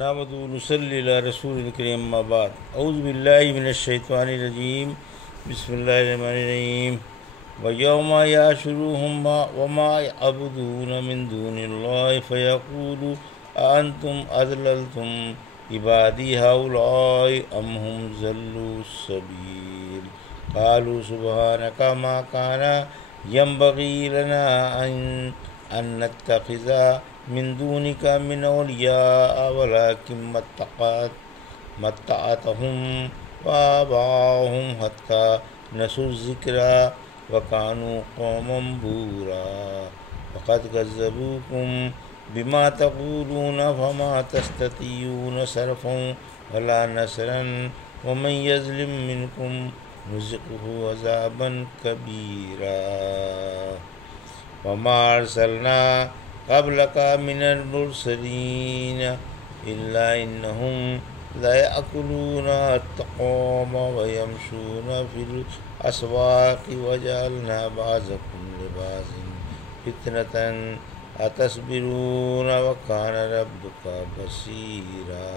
نحمد ونصلی علی رسول الکریم اما بعد اعوذ باللہ من الشیطان الرجیم بسم اللہ الرحمن الرحیم ویوم یحشرهم وما یعبدون من دون اللہ فیقول اانتم اضللتم عبادی هؤلاء ام هم ضلوا السبیل قالوا سبحانک ما کان ینبغی لنا ان نتخذ من دونک من اولیاء ولکن متعتهم وآباءهم حتی نسوا الذکر وکانوا قوما بورا فقد کذبوکم بما تقولون فما تستطيعون صرفا ولا نصرا ومن يظلم منكم نذقه عذابا كبيرا وما ارسلنا قبلك من المرسلين إلا إنهم ليأكلون الطعام ويمشون في الأسواق وجعلنا بعضكم لبعض فتنة أتصبرون وكان ربك بصيرا۔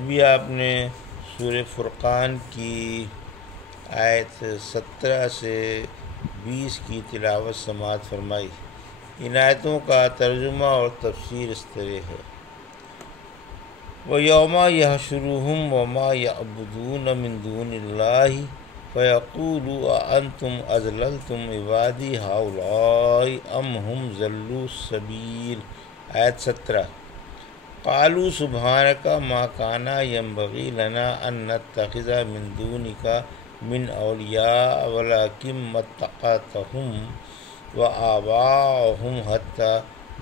ابھی آپ نے سورہ فرقان کی آیت 17 سے 20 کی تلاوت سماعت فرمائی۔ ان آیتوں کا ترجمہ اور تفسیر اس طرح ہے۔ وَيَوْمَ يَحْشُرُهُمْ وَمَا يَعْبُدُونَ مِن دُونِ اللَّهِ فَيَقُولُ أَأَنْتُمْ أَضْلَلْتُمْ عِبَادِي هَؤُلَاءِ أَمْ هُمْ ضَلُّوا السَّبِيلَ۔ آیت 17۔ قَالُوا سُبْحَانَكَ مَا كَانَ يَنبَغِي لَنَا أَن نَّتَّخِذَ مِن دُونِكَ مِنْ أَوْلِيَاءَ وَلَكِن مَّتَّعْتَهُمْ وآباءهم حتی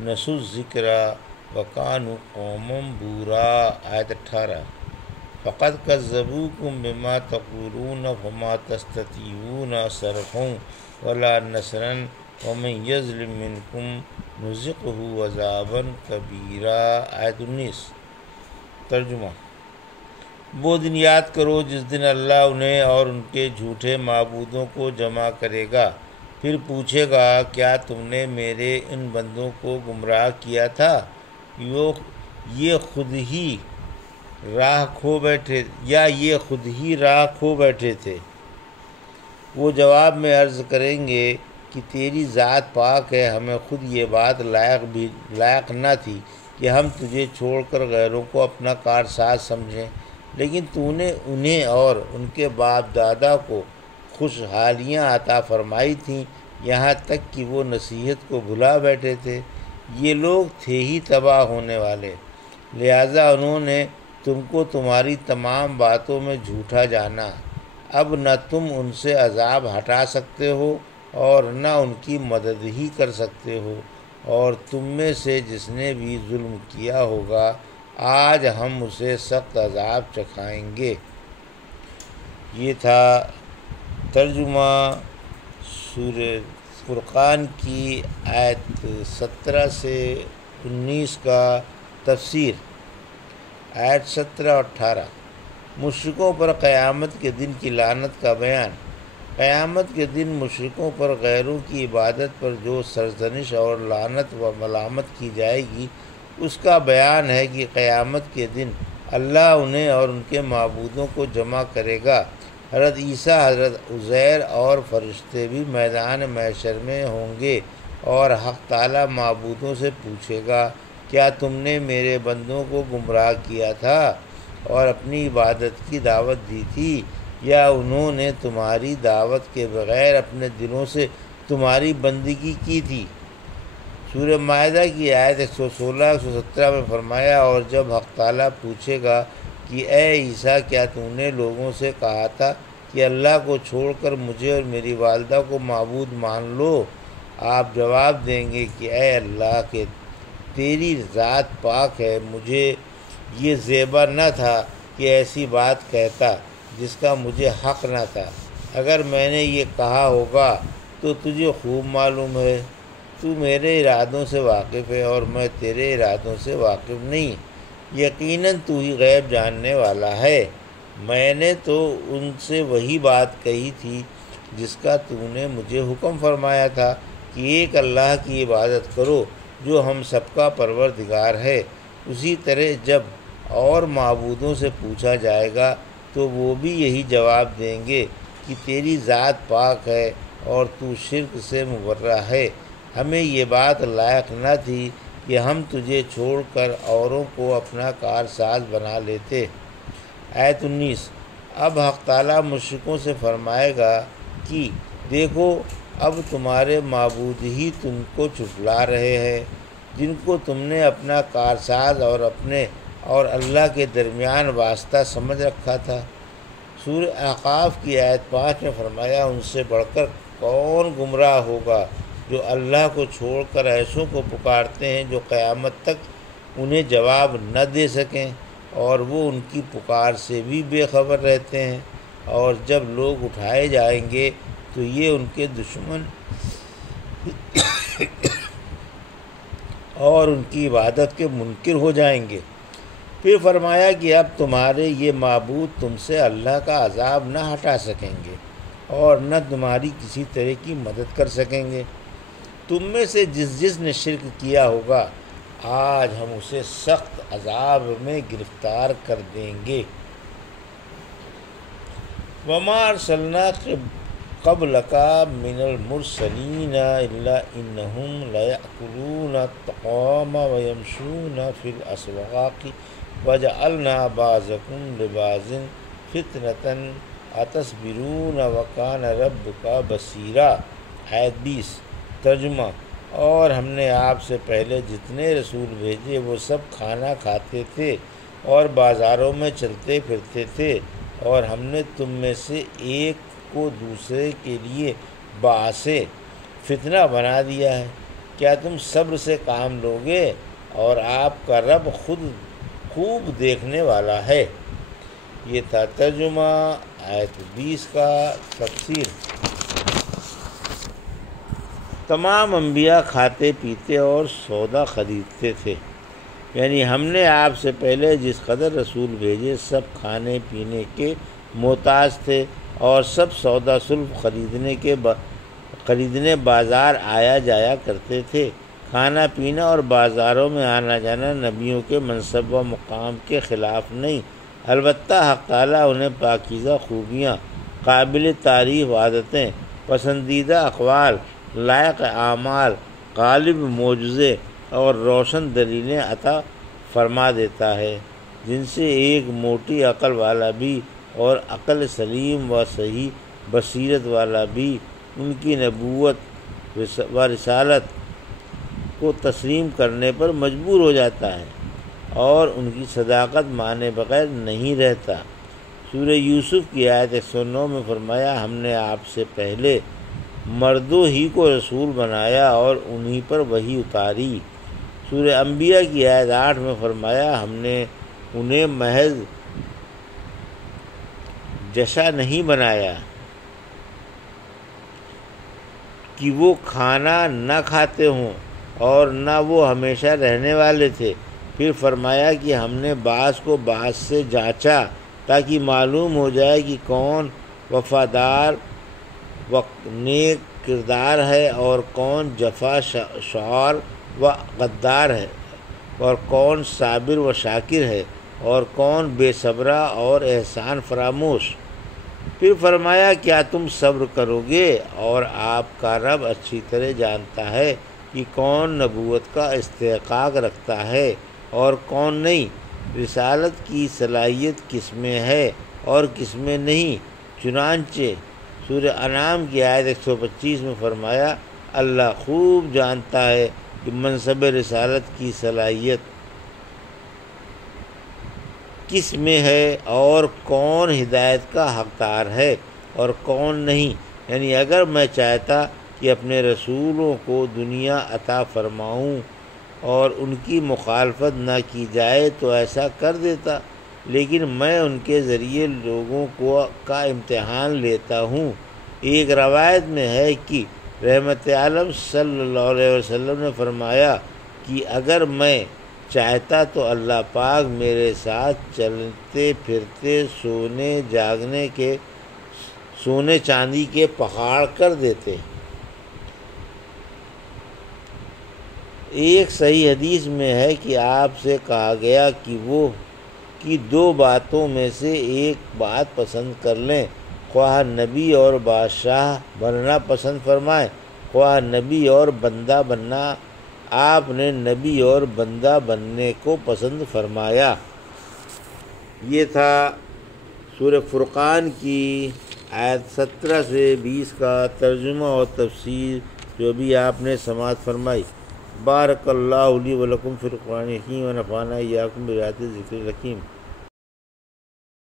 نسوا الذکر وکانوا قوما بورا۔ آیت 18۔ فقد کذبوکم بما تقولون فما تستطيعون صرفا ولا نصرا ومن یظلم منکم نذقه عذابا کبیرا۔ آیت 19۔ ترجمہ۔ وہ دن یاد کرو جس دن اللہ انہیں اور ان کے جھوٹے معبودوں کو جمع کرے گا، پھر پوچھے گا کیا تم نے میرے ان بندوں کو گمراہ کیا تھا یہ خود ہی راہ کھو بیٹھے تھے؟ وہ جواب میں عرض کریں گے کہ تیری ذات پاک ہے، ہمیں خود یہ بات لائق نہ تھی کہ ہم تجھے چھوڑ کر غیروں کو اپنا کارساز سمجھیں، لیکن تو نے انہیں اور ان کے باپ دادا کو خوشحالیاں عطا فرمائی تھیں، یہاں تک کہ وہ نصیحت کو بھلا بیٹھے تھے۔ یہ لوگ تھے ہی تباہ ہونے والے، لہٰذا انہوں نے تم کو تمہاری تمام باتوں میں جھوٹا جانا۔ اب نہ تم ان سے عذاب ہٹا سکتے ہو اور نہ ان کی مدد ہی کر سکتے ہو، اور تم میں سے جس نے بھی ظلم کیا ہوگا آج ہم اسے سخت عذاب چکھائیں گے۔ یہ تھا ترجمہ سورہ فرقان کی آیت 17 سے 19 کا تفسیر۔ آیت 17 اور 18۔ مشرکوں پر قیامت کے دن کی لعنت کا بیان۔ قیامت کے دن مشرکوں پر غیروں کی عبادت پر جو سرزنش اور لعنت و ملامت کی جائے گی، اس کا بیان ہے کہ قیامت کے دن اللہ انہیں اور ان کے معبودوں کو جمع کرے گا۔ حضرت عیسیٰ، حضرت عزیر اور فرشتے بھی میدان محشر میں ہوں گے، اور حق تعالیٰ معبودوں سے پوچھے گا کیا تم نے میرے بندوں کو گمراہ کیا تھا اور اپنی عبادت کی دعوت دی تھی، یا انہوں نے تمہاری دعوت کے بغیر اپنے دلوں سے تمہاری بندگی کی تھی؟ سورہ مائدہ کی آیت 116-117 میں فرمایا، اور جب حق تعالیٰ پوچھے گا کہ اے عیسیٰ کیا تم نے لوگوں سے کہا تھا کہ اللہ کو چھوڑ کر مجھے اور میری والدہ کو معبود مان لو، آپ جواب دیں گے کہ اے اللہ کے تیری ذات پاک ہے، مجھے یہ زیبا نہ تھا کہ ایسی بات کہتا جس کا مجھے حق نہ تھا۔ اگر میں نے یہ کہا ہوگا تو تجھے خوب معلوم ہے، تو میرے ارادوں سے واقف ہے اور میں تیرے ارادوں سے واقف نہیں، یقیناً تو ہی غیب جاننے والا ہے۔ میں نے تو ان سے وہی بات کہی تھی جس کا تو نے مجھے حکم فرمایا تھا کہ ایک اللہ کی عبادت کرو جو ہم سب کا پروردگار ہے، اسی طرح جب اور معبودوں سے پوچھا جائے گا تو وہ بھی یہی جواب دیں گے کہ تیری ذات پاک ہے اور تو شرک سے مبرہ ہے، ہمیں یہ بات لائق نہ تھی کہ ہم تجھے چھوڑ کر اوروں کو اپنا کارساز بنا لیتے۔ آیت 19۔ اب حق تعالیٰ مشرکوں سے فرمائے گا کہ دیکھو اب تمہارے معبود ہی تم کو جھٹلا رہے ہیں جن کو تم نے اپنا کارساز اور اپنے اور اللہ کے درمیان واسطہ سمجھ رکھا تھا۔ سورہ احقاف کی آیت 5 میں فرمایا ان سے بڑھ کر کون گمراہ ہوگا جو اللہ کو چھوڑ کر ایسوں کو پکارتے ہیں جو قیامت تک انہیں جواب نہ دے سکیں اور وہ ان کی پکار سے بھی بے خبر رہتے ہیں، اور جب لوگ اٹھائے جائیں گے تو یہ ان کے دشمن اور ان کی عبادت کے منکر ہو جائیں گے۔ پھر فرمایا کہ اب تمہارے یہ معبود تم سے اللہ کا عذاب نہ ہٹا سکیں گے اور نہ تمہاری کسی طرح کی مدد کر سکیں گے۔ تم میں سے جس نے شرک کیا ہوگا آج ہم اسے سخت عذاب میں گرفتار کر دیں گے۔ وما ارسلنا قبلک من المرسلین الا انہم لیأکلون الطعام ویمشون فی الاسواق وجعلنا بعضکم لبعض فتنة اتصبرون وکان ربک بصیرا۔ آیت 20۔ ترجمہ۔ اور ہم نے آپ سے پہلے جتنے رسول بھیجے وہ سب کھانا کھاتے تھے اور بازاروں میں چلتے پھرتے تھے، اور ہم نے تم میں سے ایک کو دوسرے کے لیے باعث فتنہ بنا دیا ہے، کیا تم صبر سے کام لوگے؟ اور آپ کا رب خود خوب دیکھنے والا ہے۔ یہ تھا ترجمہ آیت 20 کا۔ تفسیر۔ تمام انبیاء کھاتے پیتے اور سودا خریدتے تھے، یعنی ہم نے آپ سے پہلے جس قدر رسول بھیجے سب کھانے پینے کے محتاج تھے اور سب سودا سلف خریدنے بازار آیا جایا کرتے تھے۔ کھانا پینا اور بازاروں میں آنا جانا نبیوں کے منصب و مقام کے خلاف نہیں، البتہ حق تعالیٰ انہیں پاکیزہ خوبیاں، قابل تعریف عادتیں، پسندیدہ اقوال، لائق اعمال، غالب معجزے اور روشن دلیلیں عطا فرما دیتا ہے، جن سے ایک موٹی عقل والا بھی اور عقل سلیم و صحیح بصیرت والا بھی ان کی نبوت و رسالت کو تسلیم کرنے پر مجبور ہو جاتا ہے اور ان کی صداقت مانے بغیر نہیں رہتا۔ سورہ یوسف کی آیت 109 میں فرمایا ہم نے آپ سے پہلے مردوں ہی کو رسول بنایا اور انہی پر وحی اتاری۔ سورہ انبیاء کی آیت 8 میں فرمایا ہم نے انہیں محض جشع نہیں بنایا کہ وہ کھانا نہ کھاتے ہوں اور نہ وہ ہمیشہ رہنے والے تھے۔ پھر فرمایا کہ ہم نے بعض کو بعض سے جانچا تاکہ معلوم ہو جائے کہ کون وفادار و نیک کردار ہے اور کون جفا شعار و غدار ہے، اور کون صابر و شاکر ہے اور کون بے صبرہ اور احسان فراموش۔ پھر فرمایا کیا تم صبر کرو گے؟ اور آپ کا رب اچھی طرح جانتا ہے کہ کون نبوت کا استحقاق رکھتا ہے اور کون نہیں، رسالت کی صلاحیت کس میں ہے اور کس میں نہیں۔ چنانچہ سورہ انعام کی آیت 125 میں فرمایا اللہ خوب جانتا ہے کہ منصب رسالت کی صلاحیت کس میں ہے اور کون ہدایت کا حقدار ہے اور کون نہیں، یعنی اگر میں چاہتا کہ اپنے رسولوں کو دنیا عطا فرماؤں اور ان کی مخالفت نہ کی جائے تو ایسا کر دیتا، لیکن میں ان کے ذریعے لوگوں کا امتحان لیتا ہوں۔ ایک روایت میں ہے کہ رحمت عالم صلی اللہ علیہ وسلم نے فرمایا کہ اگر میں چاہتا تو اللہ پاک میرے ساتھ چلتے پھرتے سونے چاندی کے پہاڑ کر دیتے۔ ایک صحیح حدیث میں ہے کہ آپ سے کہا گیا کہ وہ کی دو باتوں میں سے ایک بات پسند کر لیں، خواہ نبی اور بادشاہ بننا پسند فرمائیں، خواہ نبی اور بندہ بننا۔ آپ نے نبی اور بندہ بننے کو پسند فرمایا۔ یہ تھا سورہ فرقان کی آیت 17 سے 20 کا ترجمہ اور تفسیر جو ابھی آپ نے سماعت فرمائی۔ بارک اللہ لی و لکم فی القرآن الحکیم و نفعنی ایاکم بآیات الذکر الحکیم۔